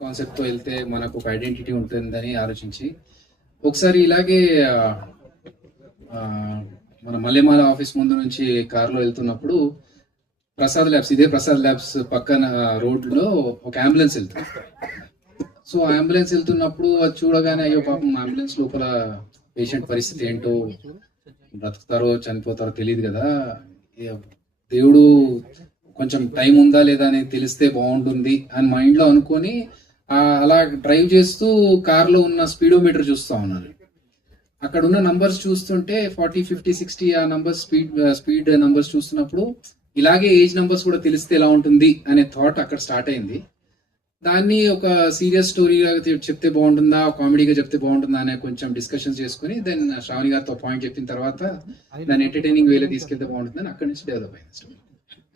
కాన్సెప్ట్తో వెళ్తే మనకు ఒక ఐడెంటిటీ ఉంటుందని ఆలోచించి ఒకసారి ఇలాగే ఆ, మన మల్లెమాల ఆఫీస్ ముందు నుంచి కారులో వెళ్తున్నప్పుడు ఇదే ప్రసాద్ ల్యాబ్స్ పక్కన రోడ్లో ఒక అంబులెన్స్ వెళ్తుంది. సో అంబులెన్స్ వెళ్తున్నప్పుడు అది చూడగానే అయ్యో పాపం అంబులెన్స్ లోపల పేషెంట్ పరిస్థితి ఏంటో, బ్రతుకుతారో చనిపోతారో తెలియదు కదా, దేవుడు కొంచెం టైం ఉందా లేదా అని తెలిస్తే బాగుంటుంది అని మైండ్లో అనుకొని అలా డ్రైవ్ చేస్తూ కార్లో ఉన్న స్పీడోమీటర్ చూస్తూ ఉన్నాను. అక్కడ ఉన్న నంబర్స్ చూస్తుంటే 40, 50, 60 ఆ నంబర్స్ స్పీడ్ నంబర్స్ చూస్తున్నప్పుడు ఇలాగే ఏజ్ నంబర్స్ కూడా తెలిస్తే ఎలా ఉంటుంది అనే థాట్ అక్కడ స్టార్ట్ అయింది. దాన్ని ఒక సీరియస్ స్టోరీగా చెప్తే బాగుంటుందా, కామెడీగా చెప్తే బాగుంటుందా అనే కొంచెం డిస్కషన్స్ చేసుకుని దెన్ శ్రావణి గారితో పాయింట్ చెప్పిన తర్వాత దాన్ని ఎంటర్టైనింగ్ వేలో తీసుకెళ్తే బాగుంటుందని అక్కడి నుంచి డెవలప్ అయింది.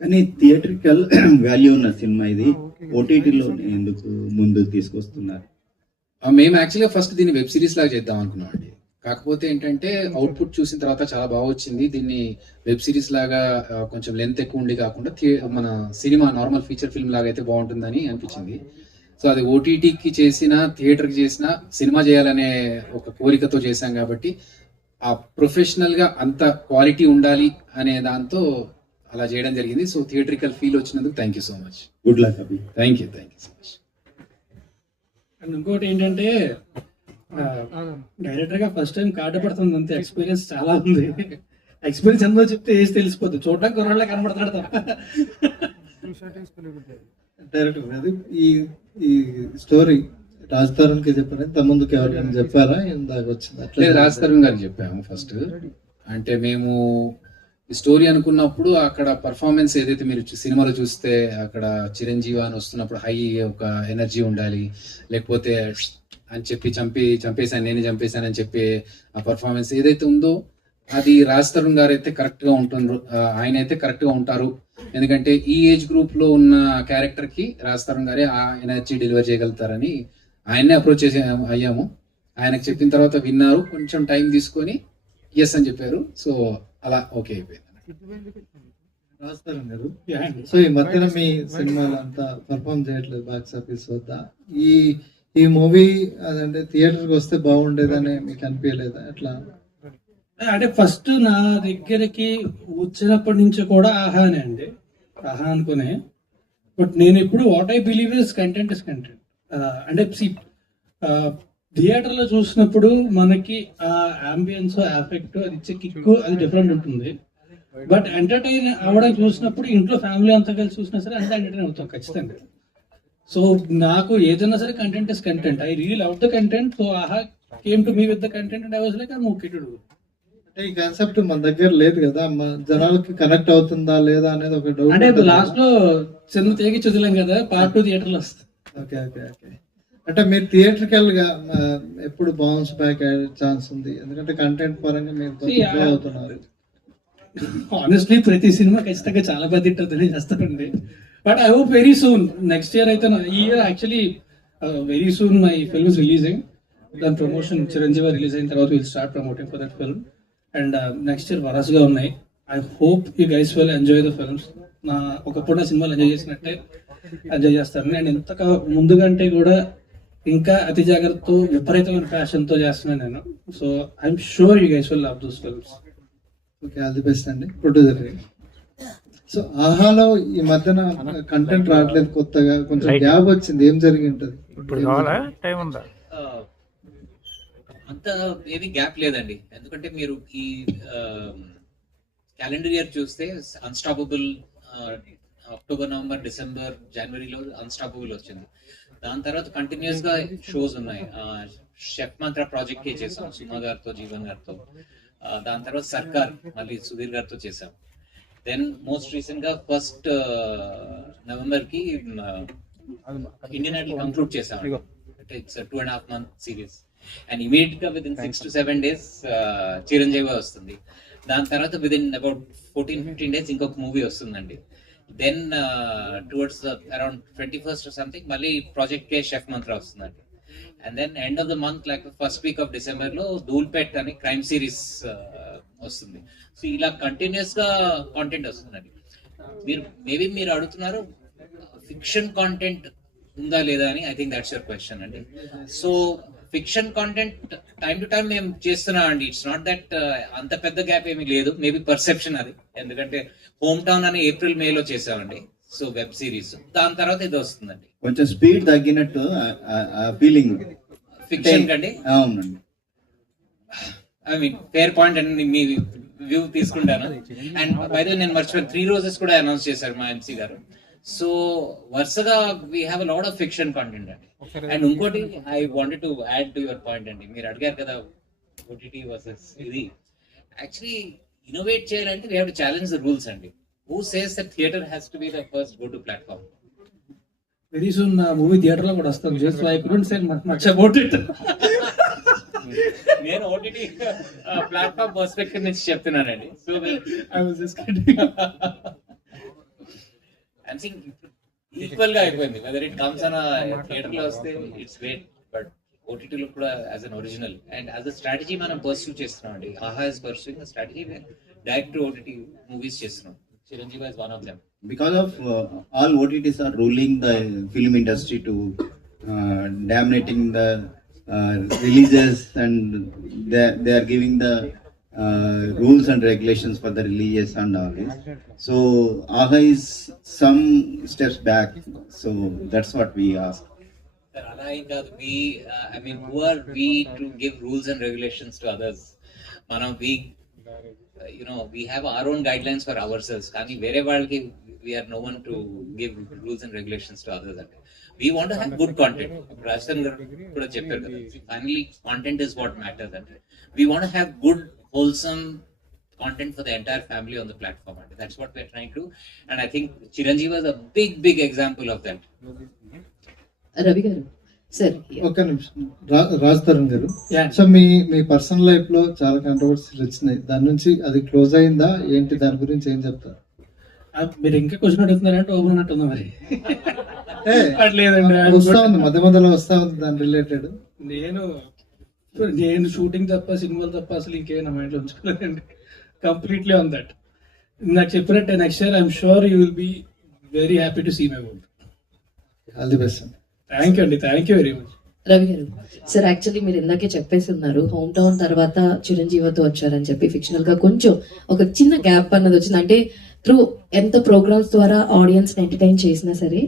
కానీ థియేట్రికల్ వాల్యూ ఉన్న సినిమా ఇది, ఓటీటీలో ఎందుకు ముందుకు తీసుకొస్తున్నారు? మేము యాక్చువల్గా ఫస్ట్ దీన్ని వెబ్ సిరీస్ లాగా చేద్దాం అనుకున్నాం అండి. కాకపోతే ఏంటంటే అవుట్పుట్ చూసిన తర్వాత చాలా బాగా వచ్చింది. దీన్ని వెబ్ సిరీస్ లాగా కొంచెం లెంత్ ఎక్కువ ఉండి కాకుండా మన సినిమా నార్మల్ ఫీచర్ ఫిల్మ్ లాగా అయితే బాగుంటుందని అనిపించింది. సో అది ఓటీటీకి చేసిన, థియేటర్కి చేసిన, సినిమా చేయాలనే ఒక కోరికతో చేశాం కాబట్టి ఆ ప్రొఫెషనల్ గా అంత క్వాలిటీ ఉండాలి అనే దాంతో అలా చేయడం జరిగింది. సో థియేట్రికల్ ఫీల్ వచ్చినందుకు thank you so much. Good luck Abhi. Thank you so much. And ఇంకోటి ఏంటంటే డైరెక్టర్ గా ఫస్ట్ టైం కార్డు పడుతుంది, అంతే ఎక్స్పీరియన్స్ చాలా ఉంది. ఎక్స్పీరియన్స్ ఎంతో చెప్తే ఏజ్ తెలిసిపోద్ది, చూడడానికి కొరళ్ళే కనబడతాడు తప్ప. డైరెక్టర్ అది ఈ స్టోరీ రాజ్ తరుణ్ కి చెప్పారా, ఇంత ముందుకు ఎవరికైనా చెప్పారా? ఇందాక వచ్చింది రాజ్ తరుణ్ గారికి చెప్పాము ఫస్ట్. అంటే మేము ఈ స్టోరీ అనుకున్నప్పుడు అక్కడ పర్ఫార్మెన్స్ ఏదైతే మీరు సినిమాలో చూస్తే అక్కడ చిరంజీవి అని వస్తున్నప్పుడు హై ఒక ఎనర్జీ ఉండాలి, లేకపోతే అని చెప్పి చంపేశాను నేనే చంపేశానని చెప్పి ఆ పర్ఫార్మెన్స్ ఏదైతే ఉందో అది రాజ్ తరుణ్ గారు అయితే కరెక్ట్ గా ఉంటున్నారు, ఆయన అయితే కరెక్ట్ గా ఉంటారు. ఎందుకంటే ఈ ఏజ్ గ్రూప్ లో ఉన్న క్యారెక్టర్ కి రాజ్ తరుణ్ గారే ఆ ఎనర్జీ డెలివర్ చేయగలుగుతారని ఆయన్నే అప్రోచ్ అయ్యాము. ఆయనకు చెప్పిన తర్వాత విన్నారు, కొంచెం టైం తీసుకొని ఎస్ అని చెప్పారు. సో అలా ఓకే అయిపోయింది. రాజ్ తరుణ్ గారు, సో ఈ మధ్యన మీ సినిమాలు అంతా పర్ఫామ్ చేయట్లేదు బాక్స్ ఆఫీస్ వద్ద. ఈ మూవీ అదంటే థియేటర్కి వస్తే బాగుండేదని మీకు అనిపించలేదా? ఎట్లా అంటే ఫస్ట్ నా దగ్గరికి వచ్చినప్పటి నుంచి కూడా ఆహానే అండి, ఆహా అనుకునే. బట్ నేను ఇప్పుడు what I believe is content is content. అంటే థియేటర్ లో చూసినప్పుడు మనకి ఆ అంబియన్స్, ఎఫెక్ట్, అది ఇచ్చే కిక్ అది డిఫరెంట్ ఉంటుంది. బట్ ఎంటర్టైన్ అవ్వడం చూసినప్పుడు ఇంట్లో ఫ్యామిలీ అంతా కలిసి చూసినా సరే అంతా ఎంటర్టైన్ అవుతాం ఖచ్చితంగా. సో నాకు ఏదైనా సరే content is content. I real love the content. So Aha came to me with the content and I was like I am okay to do. అంటే ఈ కాన్సెప్ట్ మన దగ్గర లేదు కదా, జనాలకి కనెక్ట్ అవుతుందా లేదా అనేది ఒక డౌట్. అంటే లాస్ట్ లో చిన్న తేగి చదివాం కదా, పార్ట్ 2 థియేటర్ లో వస్తుంది. Okay okay okay. అంటే మీరు థియేట్రికల్ గా ఎప్పుడు బౌన్స్ బ్యాక్ అయ్యే ఛాన్స్ ఉంది? ఎందుకంటే కంటెంట్ పరంగా మీరు కొంచెం అవుతున్నారు. ఆనెస్ట్లీ ప్రతి సినిమా ఖచ్చితంగా చాలా పెద్ద హిట్ అవుతుంది చేస్తానండి. But I hope very soon, next year అయితే, ఈ year actually very soon my film is releasing. దాని ప్రమోషన్ చిరంజీవి రిలీజ్ అయిన తర్వాత will start promoting for that film. And next year వరస్గా ఉన్నాయి. I hope you guys will enjoy the films. నా ఒకప్పుడు నా సినిమాలు ఎంజాయ్ చేసినట్టే ఎంజాయ్ చేస్తాను. అండ్ ఇంతగా ముందుకంటే కూడా ఇంకా అతి జాగ్రత్తతో విపరీతమైన ఫ్యాషన్తో చేస్తున్నాను నేను. So I'm sure you guys will love those films. Okay, all the best అండి, ప్రొడ్యూసర్. సో ఆహాలో ఈ మధ్యన కంటెంట్ రావట్లేదు, కొత్తగా కొంచెం గ్యాప్ వచ్చింది. ఏం జరిగి ఉంటుంది? అంత ఏది గ్యాప్ లేదండి. ఎందుకంటే మీరు ఈ క్యాలెండర్ ఇయర్ చూస్తే అన్స్టాపబుల్ అక్టోబర్, నవంబర్, డిసెంబర్, జనవరిలో అన్స్టాపబుల్ వచ్చింది. దాని తర్వాత కంటిన్యూస్ గా షోస్ ఉన్నాయి. షెఫ్ మంత్ర ప్రాజెక్ట్ కే చేసాం సుమా గారితో, జీవన్ గారితో. దాని తర్వాత సర్కార్ మళ్ళీ సుధీర్ గారితో చేసాం. దెన్ మోస్ట్ రీసెంట్ గా 1st నవంబర్ కి ఇండియన్ ఐడల్ కంక్లూడ్ చేసాం. అంటే it's 2.5 month series. And immediate గా within 6 to 7 days Chiranjeevi వస్తుంది. దాని తర్వాత విత్ ఇన్ అబౌట్ 14-15 days ఇంకొక మూవీ వస్తుందండి. Then towards around 21st or something మళ్ళీ ప్రాజెక్ట్ కే షెఫ్ మంత్ర వస్తుందండి. And then end of the month like first week of December లో ధూల్పేట్ అని క్రైమ్ సిరీస్ వస్తుంది. సో ఇలా కంటిన్యూస్ గా కాంటెంట్ వస్తుందండి. మీరు అడుగుతున్నారు ఫిక్షన్ కాంటెంట్ ఉందా లేదా అని I think that's your question అండి. So fiction content time to time మేము చేస్తున్నాం అండి. ఇట్స్ నాట్ దట్ అంత పెద్ద గ్యాప్ ఏమీ లేదు, మేబీ పర్సెప్షన్ అది. ఎందుకంటే హోమ్ టౌన్ అని ఏప్రిల్ మేలో చేసామండి, సో వెబ్ సిరీస్. దాని తర్వాత ఇది వస్తుందండి కొంచెం స్పీడ్ తగ్గినట్టు ఫీలింగ్ ఫిక్షన్ కండి. అవునండి. ఐ మీన్ ఫేర్ పాయింట్ అండి, మీ వ్యూ తీసుకుంటాను. అండ్ బై ద వే నేను మర్చిపోయాను, 3 రోజెస్ కూడా అనౌన్స్ చేశారు మా ఎంసీ గారు. సో వరుసగా we have a lot of fiction content అండి. అండ్ ఇంకోటి I wanted to add to your point అండి, మీరు అడిగారు కదా ఓటీటీ వర్సెస్ ఇది. యాక్చువల్లీ ఇన్నోవేట్ చేయాలంటే we have to challenge the rules అండి. Who says that theatre has to be the first go to platform? Very soon movie theatre లో కూడా వస్తాం. Just I couldn't say much about it. నేను OTT platform perspective నుంచి చెప్తున్నానండి. So I was just kidding. I think equal గా అయిపోయింది. Whether it comes on theatre లో వస్తే ఇట్స్ గ్రేట్, బట్ ఓటీటీ లో కూడా as an original and as a strategy మనం పర్సూ చేస్తున్నాం అండి. Aha is pursuing the strategy direct to OTT movies చేస్తున్నాం. Chiranjeevi is one of them. Because of all OTTs are ruling the film industry to dominating the releases, and they are giving the rules and regulations for the releases and all this. So AHA is some steps back. So that's what we ask. Sir, అలా ఏం కాదు. I mean, who are we to give rules and regulations to others? మనం we have our own guidelines for ourselves. కానీ వేరే వాళ్ళకి we are no one to give rules and regulations to others. అంటే we want to have good content. Rajasthan గారు కూడా చెప్పారు కదా, finally content is what matters. అంటే we want to have good wholesome content for the entire family on the platform. And that's what we're trying to do. And I think Chiranjeevi was a big example of that. Ravi గారు sir, ఒక్క నిమిషం. రాజ్ తరుణ్ గారు, Yeah. So మీ personal life లో చాలా కంట్రవర్సీలు వచ్చినాయి, దాని నుంచి అది క్లోజ్ అయిందా ఏంటి, దాని గురించి ఏం చెప్తారు? మీరు ఇంకా క్వశ్చన్ అడుగుతున్నారంటే ఓపెన్ అన్నట్టుందా మరి? ఏ, అట్లేదండి. వస్తా ఉంది, మధ్యలో వస్తా ఉంది దాని రిలేటెడ్. నేను షూటింగ్ తప్ప సినిమాలు తప్ప అసలు ఇంకేం నా మైండ్ లో ఉంచుకోలేదండి. Completely on that. నాకు చెప్పినట్టే next year I'm sure you will be very happy to see my work. All the best. Thank you అండి, thank you very much. Ravi గారు సార్, యాక్చువల్లీ మీరు ఇందాకే చెప్పేసి ఉన్నారు హోమ్ టౌన్ తర్వాత చిరంజీవితో వచ్చారని చెప్పి. ఫిక్షనల్ గా కొంచెం ఒక చిన్న గ్యాప్ అన్నది వచ్చింది. అంటే త్రూ ఎంత ప్రోగ్రామ్స్ ద్వారా ఆడియన్స్ ఎంటర్టైన్ చేసినా సరే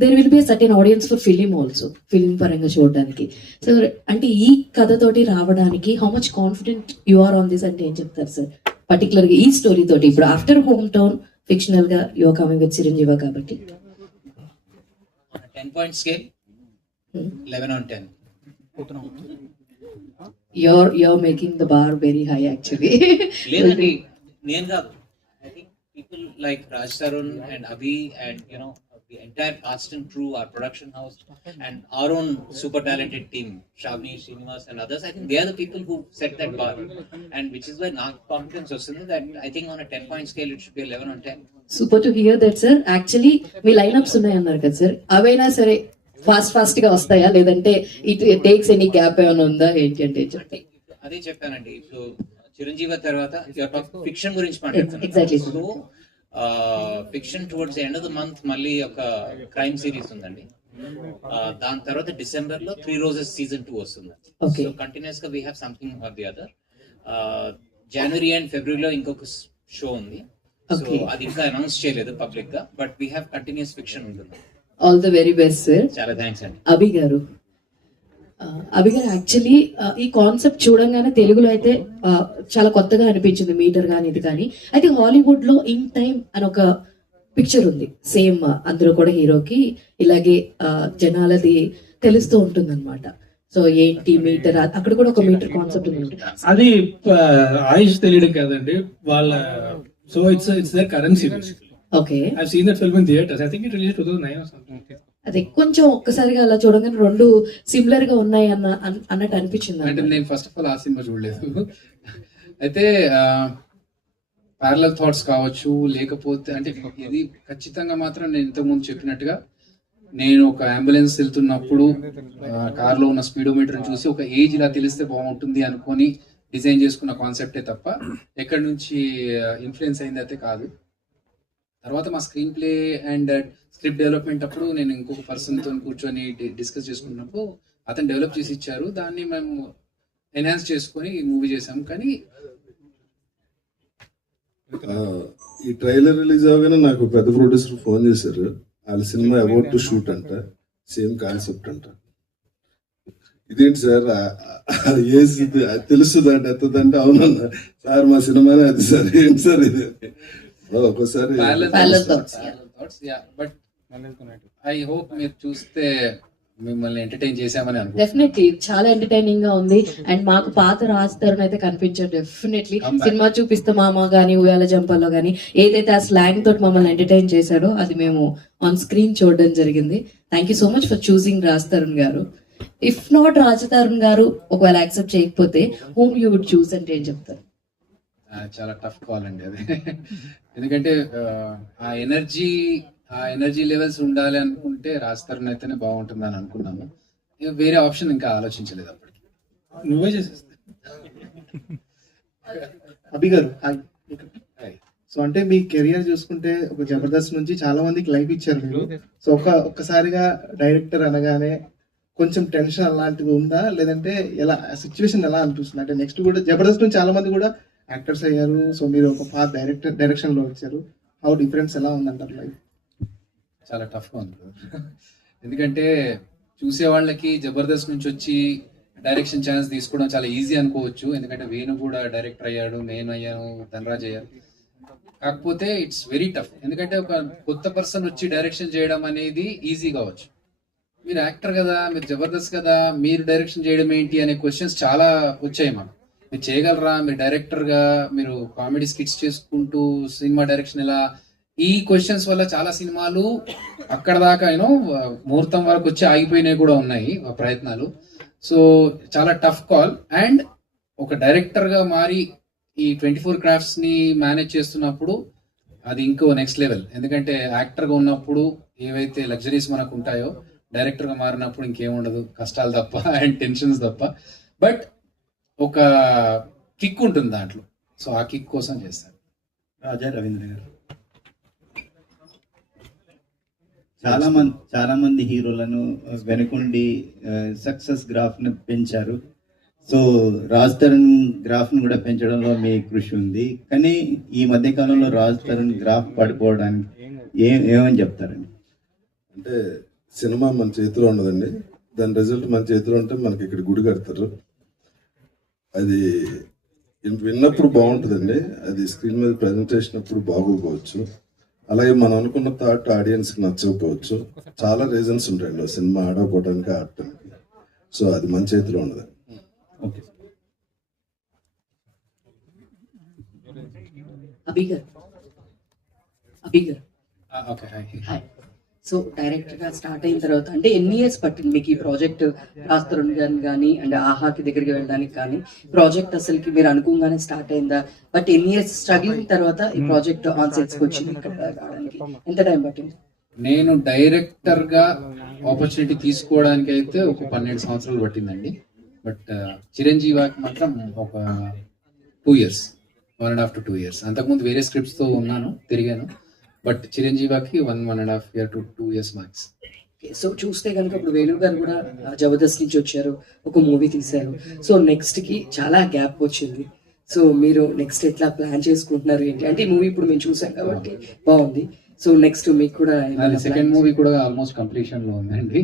there will be certain audience for film also, film పరంగా చూడడానికి. సో అంటే ఈ కథతోటి రావడానికి how much confident you are on this అంటే ఏం చెప్తారు సార్? పర్టికులర్ గా ఈ స్టోరీ తోటి ఇప్పుడు ఆఫ్టర్ హోమ్ టౌన్ ఫిక్షనల్ గా you are coming with Chiranjeevi కాబట్టి. 10-point scale, 11 on 10. You're making the bar very high actually. లేదండి, నేను కాదు. I think people like Raj Tarun and Abhi and the entire cast and crew, our production house and our own super talented team, Shavni, Srinivas and others, I think they are the people who set that bar, and which is why now confidence వస్తుంది that I think on a 10-point scale it should be 11 on 10. Super to hear that sir. Actually మీ lineups ఉన్నాయన్నారు కదా sir, అవైనా సరే fast గా వస్తాయా లేదంటే it takes any gap ఏమైనా ఉందా ఏంటి అంటే చెప్పండి. అదే చెప్పానండి, ఇప్పుడు చిరంజీవి తర్వాత ఫిక్షన్ గురించి Exactly. మాట్లాడుతున్నాను. So fiction towards the end of the month మళ్ళీ ఒక క్రైమ్ సిరీస్ ఉందండి. దాని తర్వాత డిసెంబర్ లో 3 రోజెస్ సీజన్ 2 వస్తుంది. Okay. సో కంటిన్యూస్ గా we have something or the other. జనవరి అండ్ ఫిబ్రవరిలో ఇంకొక షో ఉంది. So Okay. అది ఇంకా అనౌన్స్ చేయలేదు పబ్లిక్ గా, but we have continues fiction ఉంటుంది. All the very best sir. చాలా థ్యాంక్స్ అండి. అభి గారు, యాక్చువల్లీ ఈ కాన్సెప్ట్ చూడంగానే తెలుగులో అయితే చాలా కొత్తగా అనిపించింది, మీటర్ కానీ ఇది కానీ. అయితే హాలీవుడ్ లో ఇన్ టైం అని ఒక పిక్చర్ ఉంది సేమ్, అందులో కూడా హీరోకి ఇలాగే జనాలది తెలుస్తూ ఉంటుంది అనమాట. సో ఏంటి మీటర్, అక్కడ కూడా ఒక మీటర్ కాన్సెప్ట్ ఉంది. అది ఆయుష్ తెలియడం కాదండి వాళ్ళ. So it's their currency basically. Okay, I've seen that film in theaters. I think it released 2009 or something. అదే కొంచెం ఒక్కసారిగా అలా చూడగానే రెండు సిమిలర్ గా ఉన్నాయి అన్నట్టు అనిపించింది. అంటే నేను ఫస్ట్ ఆఫ్ ఆల్ ఆ సినిమా చూడలేదు. అయితే ప్యారలల్ థాట్స్ కావచ్చు, లేకపోతే అంటే ఇది ఖచ్చితంగా మాత్రం నేను ఇంతకుముందు చెప్పినట్టుగా నేను ఒక అంబులెన్స్ వెళ్తున్నప్పుడు కార్లో ఉన్న స్పీడోమీటర్ చూసి ఒక ఏజ్ ఇలా తెలిస్తే బాగుంటుంది అనుకొని డిజైన్ చేసుకున్న కాన్సెప్టే తప్ప ఎక్కడి నుంచి ఇన్ఫ్లుయెన్స్ అయింది అయితే కాదు. తర్వాత మా screen play and script development అప్పుడు నేను ఇంకొక పర్సన్ తో కూర్చొని డిస్కస్ చేసుకున్నప్పుడు అతను డెవలప్ చేసి ఇచ్చారు, దాన్ని మేము ఎన్హాన్స్ చేసుకొని మూవీ చేసాం. కానీ ఈ ట్రైలర్ రిలీజ్ అవగానే నాకు పెద్ద ప్రొడ్యూసర్ ఫోన్ చేశారు, వాళ్ళ సినిమా అబౌట్ టు షూట్ అంట, సేమ్ కాన్సెప్ట్ అంట. ఇదేంటి సార్ ఏజ్ తెలుస్తుంది అంటే ఎత్తదంటే అవునన్నా సార్ మా సినిమానే అది సార్, ఏంటి సార్ ఇది ఒక్కోసారి Parallel thoughts, yeah. But I hope మీరు చూస్తే మిమ్మల్ని ఎంటర్టైన్ చేసామని అనుకుంటున్నాను. డెఫినెట్లీ చాలా ఎంటర్టైనింగ్ గా ఉంది. అండ్ మాకు పాత రాజ్ తరుణ్ అయితే కనిపించారు డెఫినెట్లీ. Come back. సినిమా చూపిస్తే మామ గానీ ఉయ్యాల జంపల్లో గానీ ఏదైతే ఆ స్లాంగ్ తోటి మమ్మల్ని ఎంటర్టైన్ చేశాడో అది మేము ఆన్ స్క్రీన్ చూడడం జరిగింది. Thank you so much for చూసింగ్ రాజ్ తరుణ్ గారు. ఇఫ్ నాట్ రాజ్ తరుణ్ గారు ఒకవేళ యాక్సెప్ట్ చేయకపోతే హూమ్ యూ వుడ్ చూస్ అంటే ఏం చెప్తారు? చాలా టఫ్ కాల్ అండి అది. ఎందుకంటే ఆ ఎనర్జీ లెవెల్స్ ఉండాలి అనుకుంటే రాజ్ తరుణ్ అయితేనే బాగుంటుంది అని అనుకున్నాను. ఇక వేరే ఆప్షన్ ఇంకా ఆలోచించలేదు అప్పటికి. నువ్వే చేసేస్తా. అభి గారు Hi. సో అంటే మీ కెరియర్ చూసుకుంటే ఒక జబర్దస్త్ నుంచి చాలా మందికి లైఫ్ ఇచ్చారు మీరు. సో ఒక్కసారిగా డైరెక్టర్ అనగానే కొంచెం టెన్షన్ అలాంటిది ఉందా, లేదంటే ఎలా సిచ్యువేషన్ ఎలా అనిపిస్తుంది? అంటే నెక్స్ట్ కూడా జబర్దస్త్ నుంచి చాలా మంది కూడా యాక్టర్స్ అయ్యారు, సో మీరు ఒక పాత డైరెక్షన్ లో వచ్చారు. హౌ డిఫరెన్స్ ఎలా ఉందంటారు లైఫ్? చాలా టఫ్గా ఉంది. ఎందుకంటే చూసే వాళ్ళకి జబర్దస్త్ నుంచి వచ్చి డైరెక్షన్ ఛాన్స్ తీసుకోవడం చాలా ఈజీ అనుకోవచ్చు. ఎందుకంటే వేణు కూడా డైరెక్టర్ అయ్యాడు, నేను అయ్యాను, ధనరాజ్ అయ్యారు. కాకపోతే ఇట్స్ వెరీ టఫ్. ఎందుకంటే ఒక కొత్త పర్సన్ వచ్చి డైరెక్షన్ చేయడం అనేది ఈజీ కావచ్చు. మీరు యాక్టర్ కదా, మీరు జబర్దస్త్ కదా, మీరు డైరెక్షన్ చేయడం ఏంటి అనే క్వశ్చన్స్ చాలా వచ్చాయి మాకు. మీరు చేయగలరా, మీరు డైరెక్టర్ గా మీరు కామెడీ స్కిట్స్ చేసుకుంటూ సినిమా డైరెక్షన్ ఎలా, ఈ క్వశ్చన్స్ వల్ల చాలా సినిమాలు అక్కడ దాకా యూనో ముహూర్తం వరకు వచ్చి ఆగిపోయినవి కూడా ఉన్నాయి ప్రయత్నాలు. సో చాలా టఫ్ కాల్. అండ్ ఒక డైరెక్టర్ గా మారి ఈ 24 క్రాఫ్ట్స్ ని మేనేజ్ చేస్తున్నప్పుడు అది ఇంకో నెక్స్ట్ లెవెల్. ఎందుకంటే యాక్టర్ గా ఉన్నప్పుడు ఏవైతే లగ్జరీస్ మనకు ఉంటాయో డైరెక్టర్ గా మారినప్పుడు ఇంకేముండదు, కష్టాలు తప్ప అండ్ టెన్షన్స్ తప్ప. బట్ ఒక కిక్ ఉంటుంది దాంట్లో. సో ఆ కిక్ కోసం చేస్తాను. రాజా రవీంద్ర గారు, చాలా మంది హీరోలను వెనుకుండి సక్సెస్ గ్రాఫ్ ని పెంచారు. సో రాజ్ తరుణ్ గ్రాఫ్ ని కూడా పెంచడంలో మీ కృషి ఉంది. కానీ ఈ మధ్య కాలంలో రాజ్ తరుణ్ గ్రాఫ్ పడిపోవడానికి ఏమని చెప్తారండి? అంటే సినిమా మన చేతిలో ఉండదండి, దాని రిజల్ట్ మన చేతిలో ఉంటే మనకి ఇక్కడ గుడి కడతారు. అది విన్నప్పుడు బాగుంటుందండి, అది స్క్రీన్ మీద ప్రజెంటేషన్ అప్పుడు బాగోకపోవచ్చు. అలాగే మనం అనుకున్న థాట్ ఆడియన్స్కి నచ్చకపోవచ్చు. చాలా రీజన్స్ ఉంటాయండి సినిమా ఆడకపోవడానికి, ఆడటానికి. సో అది మన చేతిలో ఉండదు. ఓకే. అభి గారు okay, hi. Hi. So director గా స్టార్ట్ అయిన తర్వాత అంటే ఎన్ని ఇయర్స్ పట్టింది మీకు ఈ ప్రాజెక్ట్ రాజ్ తరుణ్ గారిని కానీ అండ్ ఆహాకి దగ్గరికి వెళ్ళడానికి కానీ? ప్రాజెక్ట్ అసలుకి మీరు అనుకోగానే స్టార్ట్ అయిందా? బట్ ఎన్ని ఇయర్స్ స్ట్రగ్లింగ్ తర్వాత ఈ ప్రాజెక్ట్ ఆన్ సెట్స్ కి వచ్చింది ఇక్కడ రావడానికి ఎంత టైం పట్టింది? నేను డైరెక్టర్ గా ఆపర్చునిటీ తీసుకోవడానికి అయితే ఒక 12 సంవత్సరాలు పట్టిందండి. బట్ చిరంజీవికి మాత్రం ఒక 2 years, 1.5 to 2 years. అంతకుముందు వేరే స్క్రిప్ట్స్ తో ఉన్నాను, తిరిగాను. బట్ చిరంజీవికి 1.5 year to 2 years max. So చూస్తే కనుక ఇప్పుడు వేణు గారు కూడా జబర్దస్త్ నుంచి వచ్చారు, ఒక మూవీ తీశారు. సో నెక్స్ట్ కి చాలా గ్యాప్ వచ్చింది. సో మీరు నెక్స్ట్ ఎట్లా ప్లాన్ చేసుకుంటున్నారు ఏంటి? అంటే ఈ మూవీ ఇప్పుడు మేము చూసాం కాబట్టి బాగుంది. సో నెక్స్ట్ మీకు కూడా సెకండ్ మూవీ కూడా ఆల్మోస్ట్ కంప్లీషన్ లో ఉందండి.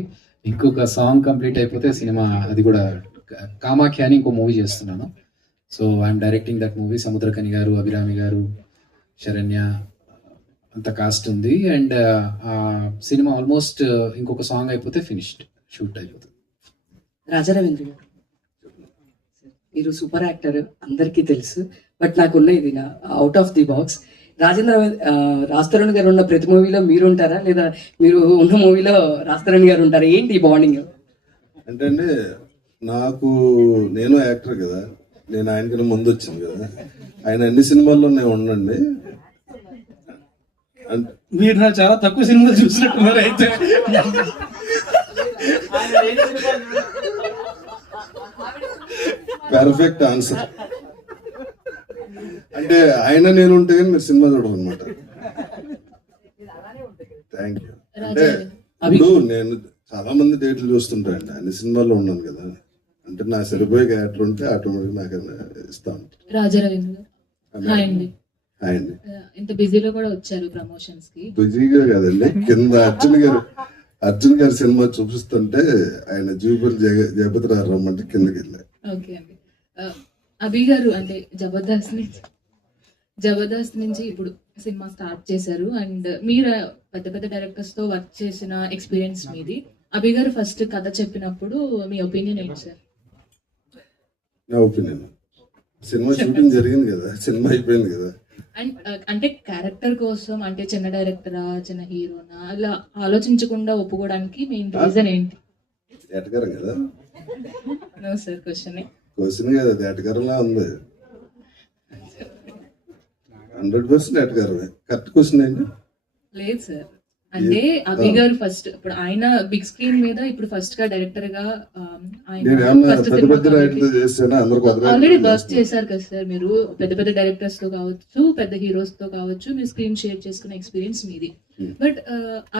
ఇంకొక సాంగ్ కంప్లీట్ అయిపోతే సినిమా, అది కూడా కామాఖ్య అని ఇంకో మూవీ చేస్తున్నాను. So I'm directing that movie. Samuthirakani గారు, అభిరామి గారు, శరణ్య అంత కాస్ట్ ఉంది. అండ్ ఆ సినిమా ఆల్మోస్ట్ ఇంకొక సాంగ్ అయిపోతే ఫినిష్డ్, షూట్ అయిపోతుంది. రాజా రవీంద్ర గారు, మీరు సూపర్ యాక్టర్ అందరికీ తెలుసు. బట్ నాకున్న ఇది నా out of the box. Raj Tarun గారు ఉన్న ప్రతి మూవీలో మీరు ఉంటారా, లేదా మీరు ఉన్న మూవీలో రాజ్ తరుణ్ గారు ఉంటారా? ఏంటి బాండింగ్? అంటే అండి నేను యాక్టర్ కదా, నేను ఆయనకన్నా ముందు వచ్చాను కదా. ఆయన అన్ని సినిమాల్లో నేను ఉండండి. మీరు నా చాలా తక్కువ సినిమాలు చూసినట్టున్నారు అయితే. Perfect answer. అంటే ఆయన నేను ఉంటే కానీ మీరు సినిమా చూడరు అనమాట. Thank you. అంటే ఇప్పుడు నేను చాలా మంది డేట్లు చూస్తుంటాను, అన్ని సినిమాల్లో ఉన్నాను కదా, అంటే నా సరిపోయే క్యారెక్టర్ ఉంటే ఆటోమేటిక్ నాకు ఇస్తాను. రాజా రవీంద్ర గారు, హాయ్ అండి. హాయ్ అండి. ఇంత బిజీలో కూడా వచ్చారు ప్రమోషన్స్ కి. బిజీగా కాదండి, కింద అర్జున్ గారి సినిమా చూపిస్తుంటే ఆయన జీవిపల్లి జగపతి రావు రమ్మంటే కిందకి వెళ్ళా. ఓకే అండి. అభి గారు అంటే జబర్దస్త్ నుంచి ఇప్పుడు సినిమా స్టార్ట్ చేశారు అండ్ మీరు పెద్ద పెద్ద డైరెక్టర్స్ తో వర్క్ చేసిన ఎక్స్పీరియన్స్ మీది. అభి గారు ఫస్ట్ కథ చెప్పినప్పుడు మీ ఒపీనియన్ ఏంటి సార్? నా ఒపీనియన్, సినిమా షూటింగ్ జరిగింది కదా, సినిమా అయిపోయింది కదా. అండ్ అంటే క్యారెక్టర్ కోసం అంటే చిన్న డైరెక్టరా చిన్న హీరోనా అలా ఆలోచించకుండా ఒప్పుకోవడానికి మెయిన్ రీజన్ ఏంటి? ఏటగారం కదా. నో సార్, క్వశ్చన్ కదా, అది ఏటగారంలా ఉంది. 100% ఏటగారమే. కరెక్ట్ క్వశ్చన్ ఏంటి? లేదు సార్, అంటే అభి గారు ఫస్ట్ ఇప్పుడు ఆయన బిగ్ స్క్రీన్ మీద ఇప్పుడు ఫస్ట్ గా డైరెక్టర్ గా ఆల్రెడీ వర్క్ చేశారు కదా సార్ మీరు. పెద్ద పెద్ద డైరెక్టర్స్ తో కావచ్చు, పెద్ద హీరోస్ తో కావచ్చు, మీరు స్క్రీన్ షేర్ చేసుకునే ఎక్స్పీరియన్స్ మీది. బట్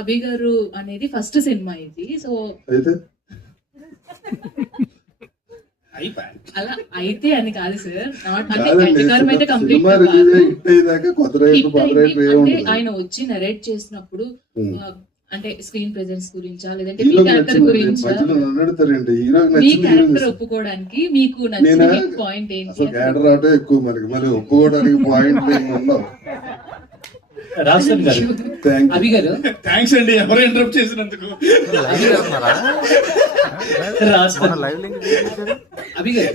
అభి గారు అనేది ఫస్ట్ సినిమా ఇది. సో అలా అయితే అని కాదు సార్, నాట్ అంటే అయితే కంప్లీట్ అంటే ఆయన వచ్చి నరేట్ చేసినప్పుడు అంటే స్క్రీన్ ప్రెజెన్స్ గురించా లేదంటే మీ క్యారెక్టర్ గురించా? మీ క్యారెక్టర్ ఒప్పుకోవడానికి మీకు నచ్చిన పాయింట్ ఏంటి? ఒప్పుకోవడానికి పాయింట్ రాజస్థాన్ గారు, అభి గారు థ్యాంక్స్ అండి ఎవరు ఇంటరప్ట్ చేసినందుకు. అభి గారు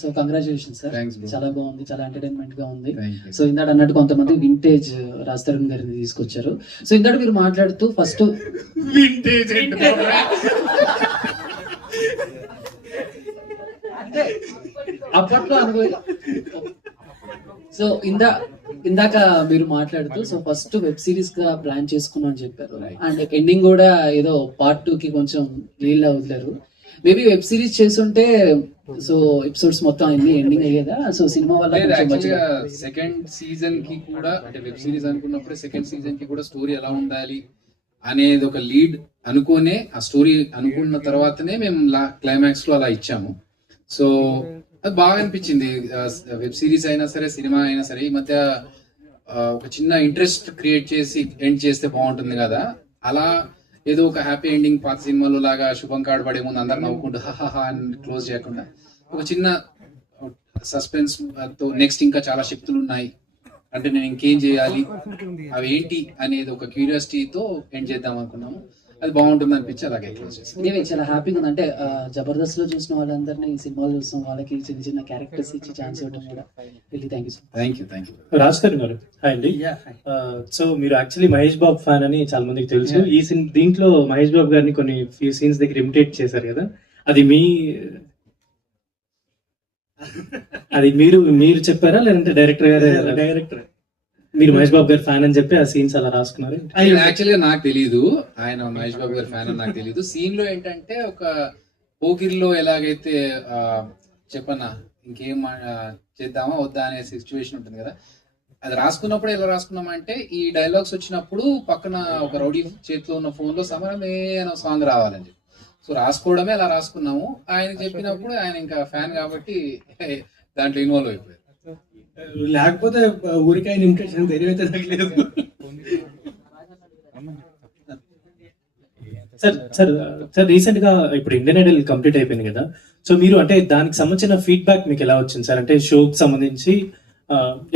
so congratulation sir, Thanks, bro. చాలా బాగుంది, చాలా ఎంటర్టైన్మెంట్ గా ఉంది. Thank you. సో ఇందాక అన్నట్టు కొంతమంది వింటేజ్ రాజ్ తరుణ్ గారిని తీసుకొచ్చారు. సో ఇందాక మీరు మాట్లాడుతూ ఫస్ట్ వింటేజ్ అంటే అప్పట్లో అనుభవం. సో ఇందాక మీరు మాట్లాడుతూ సో ఫస్ట్ వెబ్ సిరీస్ గా ప్లాన్ చేసుకున్నా అని చెప్పారు. అండ్ ఎండింగ్ కూడా ఏదో పార్ట్ 2 కి కొంచెం లీల్ వదిలేరు. మేబీ వెబ్ సిరీస్ చేస్తుంటే సో ఎపిసోడ్స్ మొత్తం అన్ని ఎండింగ్ అయ్యేదా? సో సినిమా వల్ల సెకండ్ సీజన్ కి కూడా అంటే వెబ్ సిరీస్ అనుకున్నప్పుడు సెకండ్ సీజన్ కి కూడా స్టోరీ ఎలా ఉండాలి అనేది ఒక లీడ్ అనుకునే ఆ స్టోరీ అనుకున్న తర్వాతనే మేము క్లైమాక్స్ లో అలా ఇచ్చాము. సో అది బాగా అనిపించింది. వెబ్ సిరీస్ అయినా సరే, సినిమా అయినా సరే, ఈ మధ్య ఒక చిన్న ఇంట్రెస్ట్ క్రియేట్ చేసి ఎండ్ చేస్తే బాగుంటుంది కదా. అలా ఏదో ఒక హ్యాపీ ఎండింగ్ పాత సినిమాలో లాగా శుభం కార్డ్ పడే ముందు అందరు నవ్వుకుంటూ హాహా అని క్లోజ్ చేయకుండా ఒక చిన్న సస్పెన్స్ తో నెక్స్ట్ ఇంకా చాలా శక్తులు ఉన్నాయి అంటే నేను ఇంకేం చేయాలి, అవి ఏంటి అనేది ఒక క్యూరియాసిటీతో ఎండ్ చేద్దాం అనుకున్నాము. అది బాగుంటుంది అనిపించి అలాగే క్లోజ్ చేస్తాం. చాలా హ్యాపీగా ఉంది. అంటే జబర్దస్త్ లో చూసిన వాళ్ళందరినీ ఈ సినిమాలో చూసిన వాళ్ళకి చిన్న చిన్న క్యారెక్టర్స్ ఇచ్చి ఛాన్స్ ఇవ్వడం కూడా really thank you so much. Thank you. Rajasthan గారు, హాయ్ అండి. సో మీరు యాక్చువల్లీ మహేష్ బాబు ఫ్యాన్ అని చాలా మందికి తెలుసు. ఈ దీంట్లో మహేష్ బాబు గారిని కొన్ని ఫ్యూ సీన్స్ దగ్గర ఇమిటేట్ చేశారు కదా, అది మీరు చెప్పారా లేదంటే డైరెక్టర్ గారు? డైరెక్టర్ మీరు మహేష్ బాబు గారి ఫ్యాన్ అని చెప్పి ఆ సీన్స్ అలా రాసుకున్నారు? యాక్చువల్గా నాకు తెలీదు ఆయన మహేష్ బాబు గారి ఫ్యాన్ అని నాకు తెలీదు. సీన్ లో ఏంటంటే ఒక పోకిరిలో ఎలాగైతే చెప్పన్నా ఇంకేం చేద్దామా వద్దా అనే సిచ్యువేషన్ ఉంటుంది కదా, అది రాసుకున్నప్పుడు ఎలా రాసుకున్నామంటే ఈ డైలాగ్స్ వచ్చినప్పుడు పక్కన ఒక రౌడీ చేతిలో ఉన్న ఫోన్ లో సమరమే అనే సాంగ్ రావాలని చెప్పి సో రాసుకోవడమే అలా రాసుకున్నాము. ఆయన చెప్పినప్పుడు ఆయన ఇంకా ఫ్యాన్ కాబట్టి దాంట్లో ఇన్వాల్వ్ అయిపోయారు. లేకపోతే ఊరికే ఆయన ఇంప్రెషన్ ధైర్యం అయితే నాకు లేదు. సార్ రీసెంట్ గా ఇప్పుడు ఇండియన్ ఐడల్ కంప్లీట్ అయిపోయింది కదా, సో మీరు అంటే దానికి సంబంధించిన ఫీడ్బ్యాక్ మీకు ఎలా వచ్చింది సార్? అంటే షోకి సంబంధించి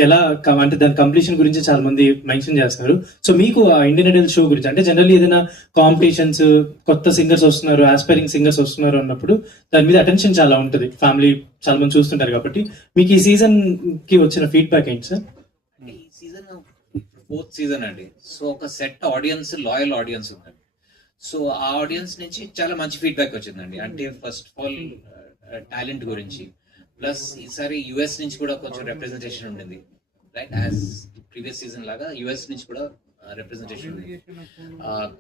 ఎలా అంటే దాని కంప్లీషన్ గురించి చాలా మంది మెన్షన్ చేస్తున్నారు. సో మీకు ఆ ఇండియన్ ఐడల్ షో గురించి అంటే జనరల్లీ ఏదైనా కాంపిటీషన్స్, కొత్త సింగర్స్ వస్తున్నారు, ఆస్పైరింగ్ సింగర్స్ వస్తున్నారు అన్నప్పుడు దాని మీద అటెన్షన్ చాలా ఉంటుంది, ఫ్యామిలీ చాలా మంది చూస్తుంటారు. కాబట్టి మీకు ఈ సీజన్ కి వచ్చిన ఫీడ్బ్యాక్ ఏంటి సార్? ఈ సీజన్ 4th సీజన్ అండి. సో ఒక సెట్ ఆడియన్స్, లాయల్ ఆడియన్స్ ఉందండి. సో ఆ ఆడియన్స్ నుంచి చాలా మంచి ఫీడ్బ్యాక్ వచ్చిందండి. అంటే ఫస్ట్ ఆఫ్ ఆల్ టాలెంట్ గురించి, ప్లస్ ఈసారి యుఎస్ నుంచి కూడా కొంచెం రిప్రజెంటేషన్ ఉండింది, రైట్? యాజ్ ప్రీవియస్ సీజన్ లాగా యుఎస్ నుంచి కూడా రిప్రజెంటేషన్ ఉంది.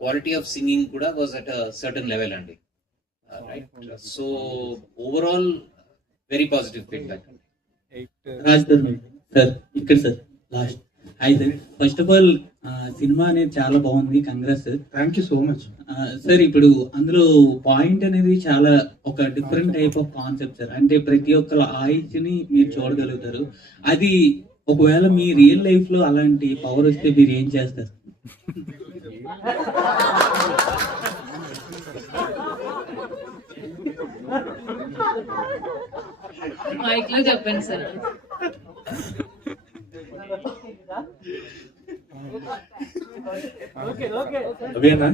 క్వాలిటీ ఆఫ్ సింగింగ్ కూడా వాజ్ అట్ సర్టన్ లెవెల్ అండి, right? So overall very positive feedback. Sir ఇక్కడ సార్ లాస్ట్ అయితే ఫస్ట్ ఆఫ్ ఆల్ సినిమా అనేది చాలా బాగుంది, congress. Thank you so much. Sir ఇప్పుడు అందులో పాయింట్ అనేది చాలా ఒక different type of concept sir. అంటే ప్రతి ఒక్కరు ఆయుష్ని మీరు చూడగలుగుతారు. అది ఒకవేళ మీ రియల్ లైఫ్ లో అలాంటి పవర్ వస్తే మీరు ఏం చేస్తారు? మైక్ లో చెప్పండి సార్. అవేనా?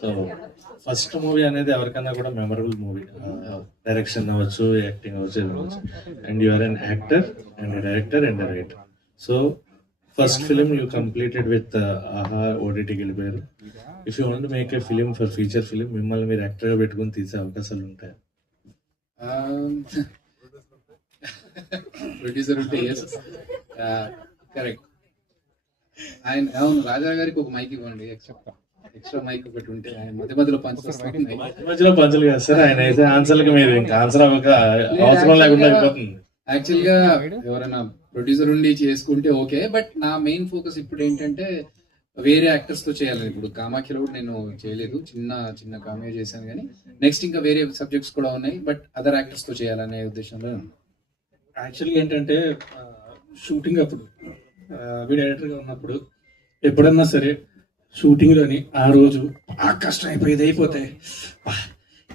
సో ఫస్ట్ మూవీ అనేది ఎవరికైనా కూడా మెమరబుల్ మూవీ. డైరెక్షన్ అవ్వచ్చు, యాక్టింగ్ అవ్వచ్చు, and you are an actor and director and writer. So first film you completed with Aha ఓటీటీకి వెళ్ళిపోయారు. If you want make a film for feature film, మిమ్మల్ని మీరు యాక్టర్గా పెట్టుకుని తీసే అవకాశాలు ఉంటాయి? ప్రొడ్యూసర్ ఉంటే కరెక్ట్. ఆయన అవును, రాజా గారికి ఒక మైక్ ఇవ్వండి, ఎక్స్ట్రా మైక్ ఒకటి ఉంటే ఆయన మధ్య మధ్యలో పంచుకొస్తాయి. మధ్యలో పంచులు కాదు సార్, ఆయన అయితే ఆన్సర్లకి మీరు ఇంకా ఆన్సర్ అవ్వక అవసరం లేకుండా అయిపోతుంది. యాక్చువల్ గా ఎవరైనా ప్రొడ్యూసర్ ఉండి చేసుకుంటే ఓకే, బట్ నా మెయిన్ ఫోకస్ ఇప్పుడు ఏంటంటే వేరే యాక్టర్స్ తో చేయాలని. ఇప్పుడు కామాఖ్యలో కూడా నేను చేయలేదు, చిన్న కామియో చేశాను, కానీ నెక్స్ట్ ఇంకా వేరే సబ్జెక్ట్స్ కూడా ఉన్నాయి, బట్ అదర్ యాక్టర్స్ తో చేయాలనే ఉద్దేశంలో. యాక్చువల్గా ఏంటంటే షూటింగ్ అప్పుడు డైరెక్టర్గా ఉన్నప్పుడు ఎప్పుడన్నా సరే షూటింగ్లోని ఆ రోజు బాగా కష్టం అయిపోతే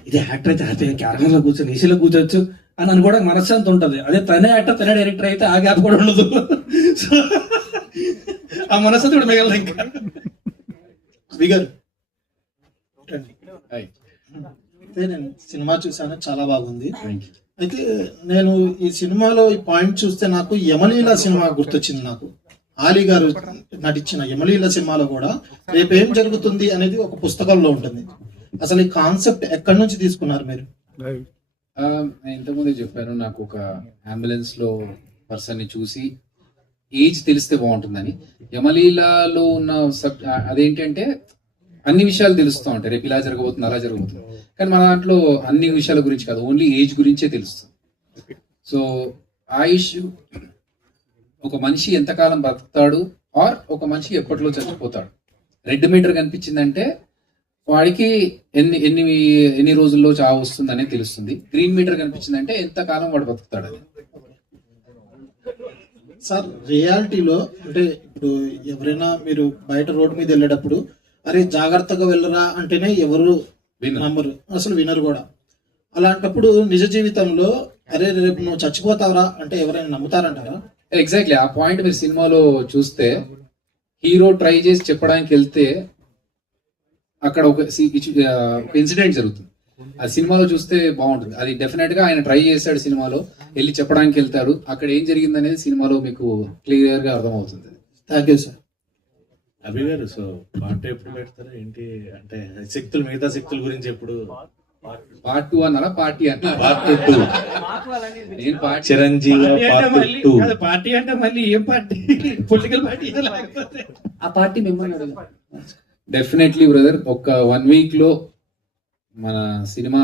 ఇదే యాక్టర్ అయితే హ్యాపీగా క్యారక్టర్లో కూర్చొని ఏసీలో కూర్చోవచ్చు అని అనుకోవడానికి మనశ్శాంతి ఉంటుంది. అదే తనే యాక్టర్ తనే డైరెక్టర్ అయితే ఆ గ్యాప్ కూడా ఉండదు. సో ఆ మనశ్శాంతి కూడా మిగలదు. ఇంకా అయితే నేను సినిమా చూసాను, చాలా బాగుంది. అయితే నేను ఈ సినిమాలో ఈ పాయింట్ చూస్తే నాకు యమలీల సినిమా గుర్తొచ్చింది. నాకు ఆలీ గారు నటించిన యమలీల సినిమాలో కూడా రేపు ఏం జరుగుతుంది అనేది ఒక పుస్తకంలో ఉంటుంది. అసలు ఈ కాన్సెప్ట్ ఎక్కడి నుంచి తీసుకున్నారు మీరు? నేను ఇంతకుముందే చెప్పాను, నాకు ఒక అంబులెన్స్ లో పర్సన్ ని చూసి ఏజ్ తెలిస్తే బాగుంటుందని. యమలీలలో ఉన్న అదేంటంటే అన్ని విషయాలు తెలుస్తూ ఉంటాయి, రేపు ఇలా జరగబోతుంది అలా జరగబోతుంది, కానీ మన దాంట్లో అన్ని విషయాల గురించి కాదు, ఓన్లీ ఏజ్ గురించే తెలుస్తుంది. సో ఆయుష్, ఒక మనిషి ఎంతకాలం బతుకుతాడు ఆర్ ఒక మనిషి ఎప్పట్లో చచ్చిపోతాడు. రెడ్ మీటర్ కనిపించిందంటే వాడికి ఎన్ని రోజుల్లో చావు వస్తుంది అనేది తెలుస్తుంది. గ్రీన్ మీటర్ కనిపించిందంటే ఎంతకాలం వాడు బతుకుతాడని. సార్ రియాలిటీలో అంటే ఇప్పుడు ఎవరైనా మీరు బయట రోడ్డు మీద వెళ్ళేటప్పుడు అరే జాగ్రత్తగా వెళ్ళరా అంటేనే ఎవరు నమ్మరు, అసలు వినరు కూడా. అలాంటప్పుడు నిజ జీవితంలో అరే రేపు నువ్వు చచ్చిపోతావరా అంటే ఎవరైనా నమ్ముతారంటారా? ఎగ్జాక్ట్లీ ఆ పాయింట్ మీరు సినిమాలో చూస్తే హీరో ట్రై చేసి చెప్పడానికి వెళ్తే అక్కడ ఒక ఇన్సిడెంట్ జరుగుతుంది. ఆ సినిమాలో చూస్తే బాగుంటుంది. అది డెఫినెట్ గా ఆయన ట్రై చేశాడు, సినిమాలో వెళ్ళి చెప్పడానికి వెళ్తాడు, అక్కడ ఏం జరిగింది అనేది సినిమాలో మీకు క్లియర్ గా అర్థమవుతుంది. Thank you sir. అభి గారు, సో పార్ట్ ఎప్పుడు పెడతారు ఏంటి? అంటే శక్తులు, మిగతా శక్తుల గురించి ఎప్పుడు? పార్ట్ 2 అన్నారా పార్టీ అన్నారా? పార్ట్ 2. నేను పార్టీ చిరంజీవి పార్ట్ 2. పార్టీ అంటే మళ్ళీ ఏం పార్టీ? పొలిటికల్ పార్టీ లేకపోతే ఆ పార్టీ మిమ్మల్ని అడుగు. డెఫినెట్లీ బ్రదర్, ఒక 1 వీక్ లో మన సినిమా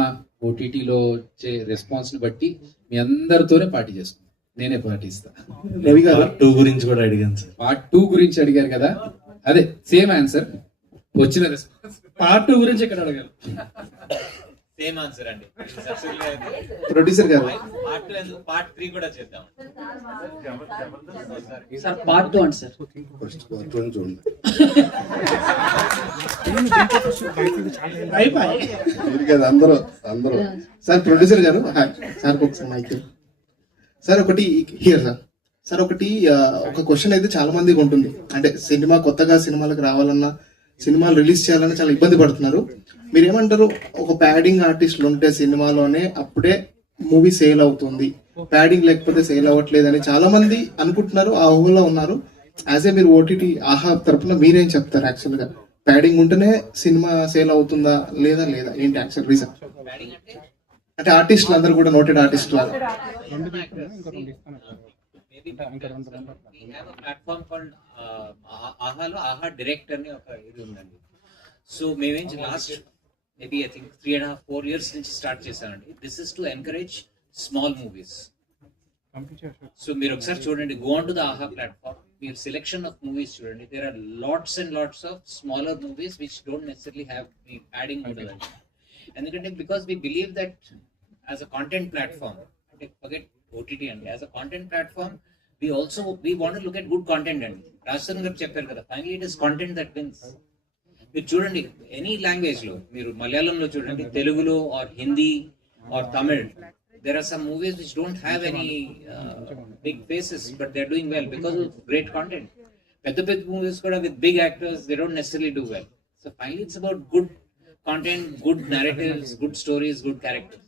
ఓటీటీలో వచ్చే రెస్పాన్స్ ని బట్టి మీ అందరితోనే పార్టీ చేసుకుంటాం. నేనే పార్టీ ఇస్తాను. రవి గారు పార్ట్ 2 గురించి కూడా అడిగాను సార్. పార్ట్ 2 గురించి అడిగారు కదా, అదే సేమ్ ఆన్సర్ వచ్చిన రెస్పాన్స్. పార్ట్ 2 గురించి ఇక్కడ అడగారు. సేమ్ ఆన్సర్ అండి. ప్రొడ్యూసర్ గారు పార్ట్ 3 కూడా చేద్దాం సార్. పార్ట్ 2 అంటే సార్ ఫస్ట్ పార్ట్ 1 చూడండి. అందరూ సార్ ప్రొడ్యూసర్ గారు సార్ ఒకసారి మైక్ సార్. ఒకటి హియర్ సార్ ఒకటి ఒక క్వశ్చన్ అయితే చాలా మందికి ఉంటుంది. అంటే సినిమా కొత్తగా సినిమాలకు రావాలన్నా, సినిమాలు రిలీజ్ చేయాలన్నా చాలా ఇబ్బంది పడుతున్నారు. మీరేమంటారు? ఒక ప్యాడింగ్ ఆర్టిస్టులు ఉంటే సినిమాలోనే అప్పుడే మూవీ సేల్ అవుతుంది, ప్యాడింగ్ లేకపోతే సేల్ అవ్వట్లేదు అని చాలా మంది అనుకుంటున్నారు, ఆ ఊహలో ఉన్నారు. యాజ్ ఏ మీరు ఓటీటీ ఆహా తరపున మీరేం చెప్తారు? యాక్చువల్ గా ప్యాడింగ్ ఉంటేనే సినిమా సేల్ అవుతుందా లేదా ఏంటి యాక్చువల్ రీజన్? అంటే ఆర్టిస్టులు అందరూ కూడా నోటెడ్ ఆర్టిస్టులు ప్లాట్ఫామ్ కాల్డ్ ఆహాలో ఆహా డైరెక్ట్ అని ఒక ఇది ఉందండి. సో మేమేం last maybe I think 3.5-4 years నుంచి స్టార్ట్ చేశామండి. This is to encourage small movies. So మీరు ఒకసారి చూడండి, go on to the Aha platform, మీరు సెలెక్షన్ ఆఫ్ మూవీస్ చూడండి. There are lots and lots of smaller movies which don't necessary have the adding ఉండదండి. ఎందుకంటే because we believe that as a content platform, అంటే forget OTT అండి, as a content platform we want to look at good content అండి. రాజస్థాన్ గారు చెప్పారు కదా, finally it is content that wins. మీరు చూడండి ఎనీ లాంగ్వేజ్ లో, మీరు మలయాళంలో చూడండి, తెలుగులో or Hindi or Tamil, there are some movies which don't have any big faces but they're doing well because of great content. Pedda movies kuda with big actors, they don't necessarily do well. So finally it's about good content, good narratives, good stories, good characters.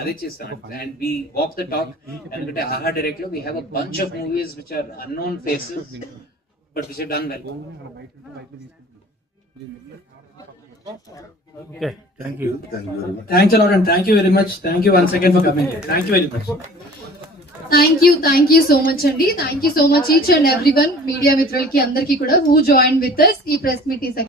Adi chestam, and we walk the talk. And with AHA Direct lo we have a bunch of movies which are unknown faces but which have done well. Okay, thank you. Thank you very much. Thanks a lot and thank you very much. Thank you once again for coming here. Thank you very much. Thank you so much Andy. Thank you so much each and everyone, media mitralki andarki kuda who joined with us ee press meet is